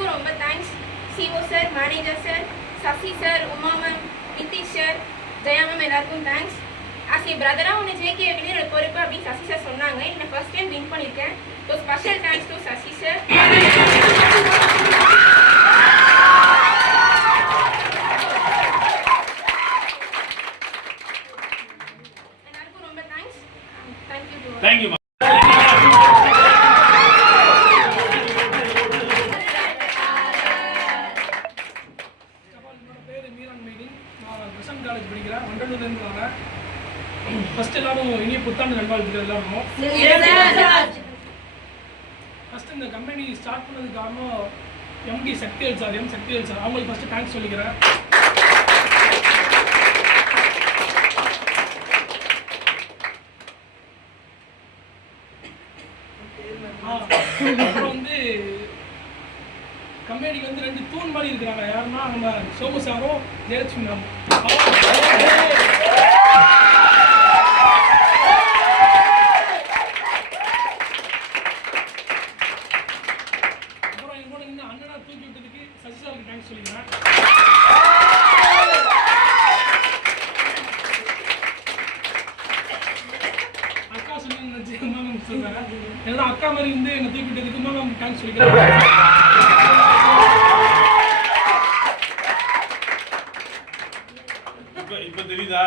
எல்லாருக்கும் ரொம்ப thanks. CO sir, manager sir, Sasi sir, Uma ma'am, Nitish sir, Jaya ma'am எல்லாருக்கும் தேங்க்ஸ். ஆஸ் ஏ பிரதராக ஒன்று ஜேகே என்னோட பொறுப்பு அப்படின்னு சசி சார் சொன்னாங்க. நான் ஃபர்ஸ்ட் டைம் வின் பண்ணியிருக்கேன். So special thanks to Sasi sir. எல்லாருக்கும் ரொம்ப தேங்க்ஸ். தேங்க்யூ. காலேஜ் படிக்கிறேன். வண்டலூர்லேருந்து வரேன். ஃபர்ஸ்ட் எல்லாரும் இனிய புத்தாண்டு நல்வாழ்த்துக்கள் எல்லாருக்கும். ஃபர்ஸ்ட் இந்த கம்பெனி ஸ்டார்ட் பண்ணதுக்கு காரணம் MD Sakthivel sir, Sakthivel sir, அவங்களுக்கு ஃபர்ஸ்ட் தேங்க்ஸ் சொல்லிக்கிறேன். அப்புறம் வந்து கம்பெனிக்கு வந்து 2 தூண் மாதிரி இருக்கிறாங்க. யாருன்னா நம்ம சோமு சாரும் ஜெயலட்சுமி மேம். அப்புறம் என் கூட இன்னும் அண்ணனா தூக்கி விட்டதுக்கு சசி சாருக்கு தேங்க்ஸ் சொல்லிக்கிறேன். அக்கா சொன்னீங்க மேம் சொல்றேன். எல்லாம் அக்கா மாதிரி இருந்து எங்க தூக்கி விட்டதுக்கு மேம் தேங்க்ஸ் சொல்லிக்கிறேன். இப்ப தெரியுதா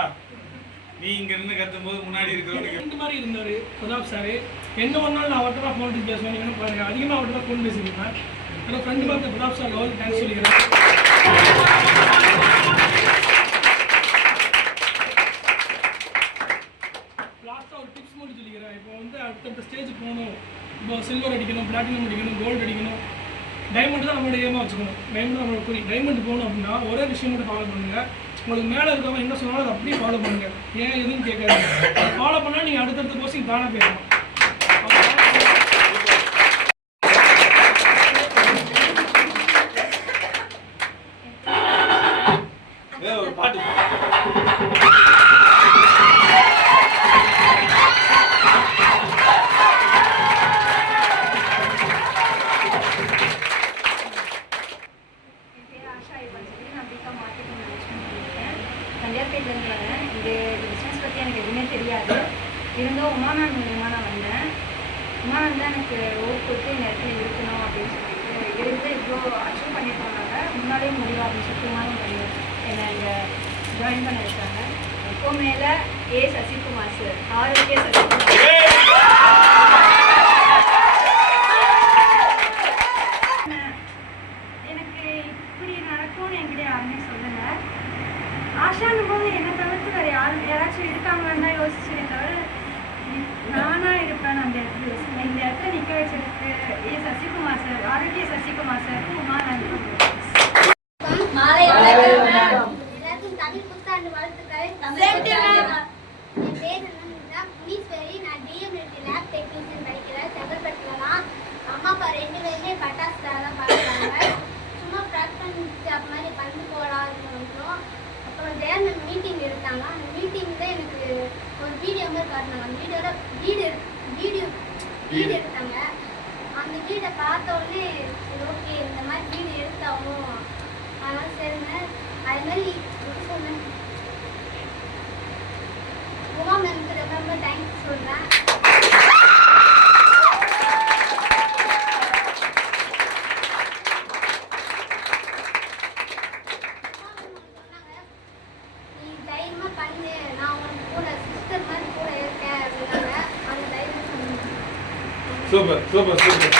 நீ இங்க இருந்து கத்தும் போது முன்னாடி இருக்கிறவங்க இந்த மாதிரி இருந்தாரு பிரதாப் சாரு. என்ன ஒரு நாள் நான் அவர்கிட்ட தான் ஃபோன் பேசுவேன். நீங்க பாருங்க, அதிகமாக அவர்கிட்ட தான் ஃபோன் பேசியிருப்பேன். என்னோட ஃப்ரெண்டு பார்த்து பிரதாப் சார் அவருக்கு தேங்க்ஸ் சொல்லிக்கிறேன். லாஸ்ட்டாக ஒரு டிப்ஸ் மட்டும் சொல்லிக்கிறேன். இப்போ வந்து அடுத்த ஸ்டேஜ் போகணும். இப்போ சில்வர் அடிக்கணும், பிளாட்டினம் அடிக்கணும், கோல்டு அடிக்கணும், டைமண்ட் தான் நம்மளோட ஏமா வச்சுக்கணும். டைமண்ட் தான் நம்மளோட குறி. டைமண்ட் போகணும் அப்படின்னா ஒரே விஷயம் மட்டும் ஃபாலோ பண்ணுங்க. உங்களுக்கு மேலே இருக்கவங்க என்ன சொன்னாலும் அதை அப்படியே ஃபாலோ பண்ணுங்க. ஏன் எதுவும் கேட்காது. ஃபாலோ பண்ணால் நீங்கள் அடுத்தடுத்த போஸ்டிங் தானே போயிடலாம். பாட்டு கண்டியாப்பேட்லேருந்து வரேன். இது பிஸ்னஸ் பற்றி எனக்கு எதுவுமே தெரியாது. இருந்தும் உமா மேம் மூலமாக நான் வந்தேன். உமா மேம் தான் எனக்கு ஓட் கொடுத்து இந்த இடத்துல இருக்கணும் அப்படின்னு சொல்லிட்டு இருந்து இவ்வளோ அச்சீவ் பண்ணியிருக்காங்க. முன்னாடியே முடியும் அப்படின்னு சொல்லிட்டு உமா மேம் என்னை இங்கே ஜாயின் பண்ண வச்சாங்க. இப்போ மேலே சசிகுமார் சார், ஆரோக்கிய சசிகுமார். எனக்கு இப்படி நடக்கும்னு என்கிட்ட யாருமே சொல்லலை. ஆஷானும் போது என்னை தவிர்த்து வேறு யாராச்சும் இருக்காங்கன்னு தான் யோசிச்சேனே தவிர நானாக இருப்பேன். அந்த இடத்துல இந்த இடத்துல நிற்க வச்சிருக்கு சசிகுமார் சார், ஆரோக்கிய சசிகுமார் சாருக்கு உமா நன்றி. எல்லாருக்கும் தமிழ் புத்தாண்டு வாழ்த்துக்கள். என் பேர் என்னன்னா புனீஸ்வரி. நான் டிஎம்எல்டி லேப் டெக்னீஷியன் படிக்கிறேன். செங்கல்பட்டுல தான். அம்மா அப்பா 2 பேருமே பட்டாசு தான் பார்க்குறாங்க. சும்மா ப்ராக்டிஸ் ஜாப் மாதிரி பண்ணி போகலாம். அப்புறம் ஜெயந்தன் மீட்டிங் எடுத்தாங்க. அந்த மீட்டிங்கில் எனக்கு ஒரு வீடியோ மாதிரி காட்டினாங்க. அந்த வீடியோ எடுத்தாங்க. அந்த வீடை பார்த்த உடனே சரி ஓகே இந்த மாதிரி வீடு எடுத்தாகும் அதனால சரிங்க. அது மாதிரி சொன்னேன். உமா மேம்க்கு ரொம்ப ரொம்ப தேங்க்ஸ் சொல்கிறேன். Super super super.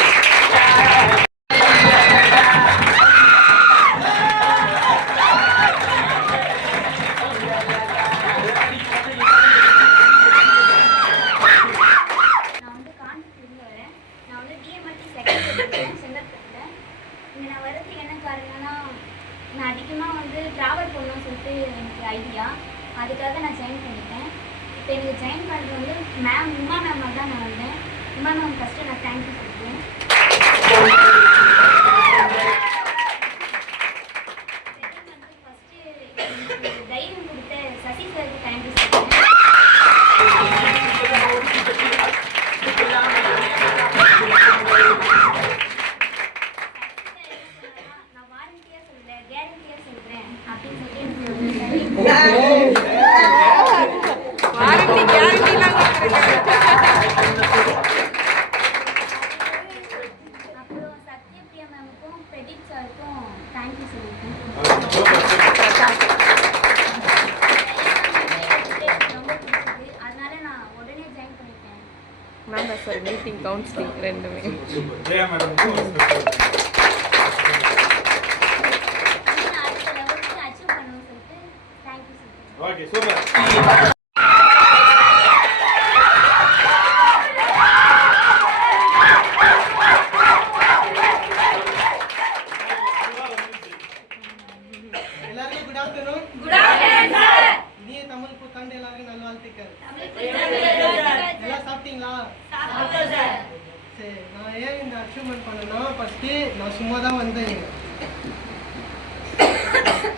நான் அதிகமாக வந்து ட்ராவல் பண்ணணும்னு சொல்லிட்டு எனக்கு ஐடியா. அதுக்காக நான் ஜாயின் பண்ணிட்டேன். இப்போ எனக்கு ஜாயின் பண்ணுறது வந்து மேம் உமா மேம் தான் நான் வந்தேன். உமா மேம் ஃபஸ்ட்டு நான் தேங்க்யூ சொல்லுவேன். செகண்ட் வந்து ஃபஸ்ட்டு தைரியம் கொடுத்த சசி சாருக்கு தேங்க்யூ சொல்லுவேன். கவுன்சிலிங் ரெண்டுமே. சூப்பர். ஜெயா மேடமுக்கு ஒரு ஸ்பெஷல் அடுத்த லெவலுக்கு அச்சீவ் பண்ணணும்னு சொல்லிட்டு தேங்க்யூ சார். Okay super. எல்லாருக்கும் good afternoon. Good afternoon sir. இனிய தமிழ் புத்தாண்டு எல்லாருக்கும் நல்வாழ்த்துக்கள். எல்லாம் சாப்பிட்டீங்களா? சாப்பிட்டோம் சார். சரி, நான் ஏன் இந்த அச்சீவ்மெண்ட் பண்ணேன்னா ஃபர்ஸ்ட் நான் சும்மா தான் வந்தேன்.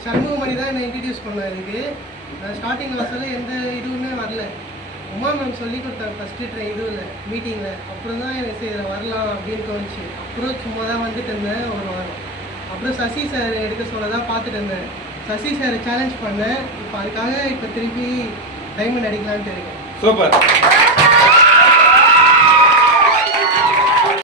சண்முகமணி தான் என்னை இன்ட்ரடியூஸ் பண்ணேன். இதுக்கு நான் ஸ்டார்டிங் கிளாஸில் எந்த இதுவுமே வரல. உமா மேம் சொல்லி கொடுத்தாங்க ஃபஸ்ட்டு இதுவில் மீட்டிங்கில். அப்புறம் தான் எனக்கு இதில் வரலாம் அப்படின்னு தோணுச்சு. அப்புறம் சும்மா தான் வந்துட்டு இருந்தேன் ஒரு வாரம். அப்புறம் சசி சார் எடுக்க சொல்ல தான் பார்த்துட்டு இருந்தேன். சசி சார் சேலஞ்ச் பண்ணேன். இப்போ அதுக்காக இப்போ திருப்பி டைமண்ட் அடிக்கலான்ட்டு இருக்கேன். சூப்பர்.